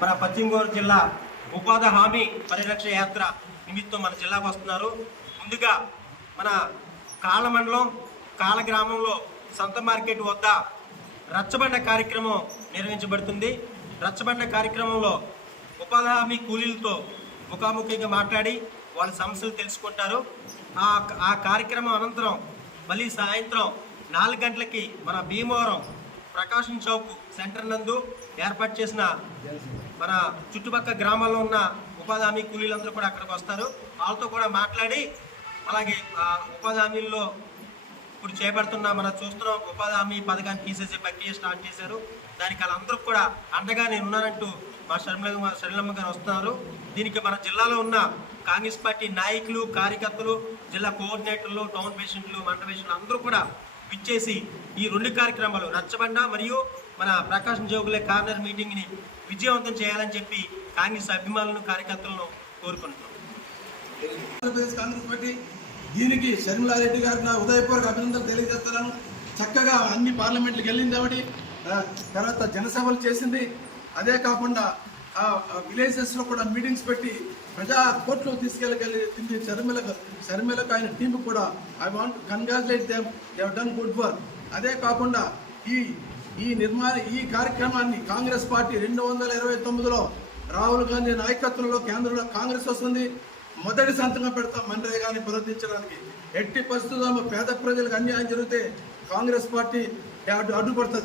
మన పశ్చిమ గోదావరి జిల్లా ఉపాధి హామీ పరిరక్షణ యాత్ర నిమిత్తం మన జిల్లాకు వస్తున్నారు. ముందుగా మన కాళ్ళ మండలం కాళ్ళ గ్రామంలో సంత మార్కెట్ వద్ద రచ్చబండ కార్యక్రమం నిర్వహించబడుతుంది. రచ్చబండ కార్యక్రమంలో ఉపాధి హామీ కూలీలతో ముఖాముఖిగా మాట్లాడి వాళ్ళ సమస్యలు తెలుసుకుంటారు. ఆ కార్యక్రమం అనంతరం మళ్ళీ సాయంత్రం 4 గంటలకి మన భీమవరం ప్రకాశం చౌక్ సెంటర్ నందు ఏర్పాటు చేసిన మన చుట్టుపక్కల గ్రామాల్లో ఉన్న ఉపాధి హామీ కూలీలందరూ కూడా అక్కడికి వస్తారు. వాళ్ళతో కూడా మాట్లాడి అలాగే ఉపాధి హామీల్లో ఇప్పుడు చేపడుతున్న మనం చూస్తున్నాం ఉపాధి హామీ పథకాన్ని తీసేసే ప్రక్రియ స్టార్ట్ చేశారు. దానికి వాళ్ళందరూ కూడా అండగా నేను ఉన్నానంటూ మా శరణమ్మ గారు వస్తున్నారు. దీనికి మన జిల్లాలో ఉన్న కాంగ్రెస్ పార్టీ నాయకులు, కార్యకర్తలు, జిల్లా కోఆర్డినేటర్లు, టౌన్ ప్రెసిడెంట్లు, మండల ప్రెసిడెంట్లు అందరూ కూడా విచ్చేసి ఈ 2 కార్యక్రమాలు రచ్చబండ మరియు మన ప్రకాశం జోగులే కార్నర్ మీటింగ్ని విజయవంతం చేయాలని చెప్పి కాంగ్రెస్ అభిమానులను, కార్యకర్తలను కోరుకుంటున్నాం. కాంగ్రెస్ పార్టీ దీనికి షర్మిలారెడ్డి గారు నా ఉదయపూర్వక అభినందనలు తెలియజేస్తున్నాను. చక్కగా అన్ని పార్లమెంట్లకు వెళ్ళింది ఆవిడ, తర్వాత జనసభలు చేసింది. అదే కాకుండా విలేజెస్లో కూడా మీటింగ్స్ పెట్టి ప్రజా కోర్టులో తీసుకెళ్ళగలిగింది షర్మిలకు ఆయన టీంకు కూడా I want congratulate them, they have done good work. అదే కాకుండా ఈ కార్యక్రమాన్ని కాంగ్రెస్ పార్టీ 2029లో రాహుల్ గాంధీ నాయకత్వంలో కేంద్రంలో కాంగ్రెస్ వస్తుంది. మొదటి సంతకం పెడతాం మన్రేగాని పునరుద్ధరించడానికి. ఎట్టి పరిస్థితుల్లో పేద ప్రజలకు అన్యాయం జరిగితే కాంగ్రెస్ పార్టీ అడ్డుపడుతుంది.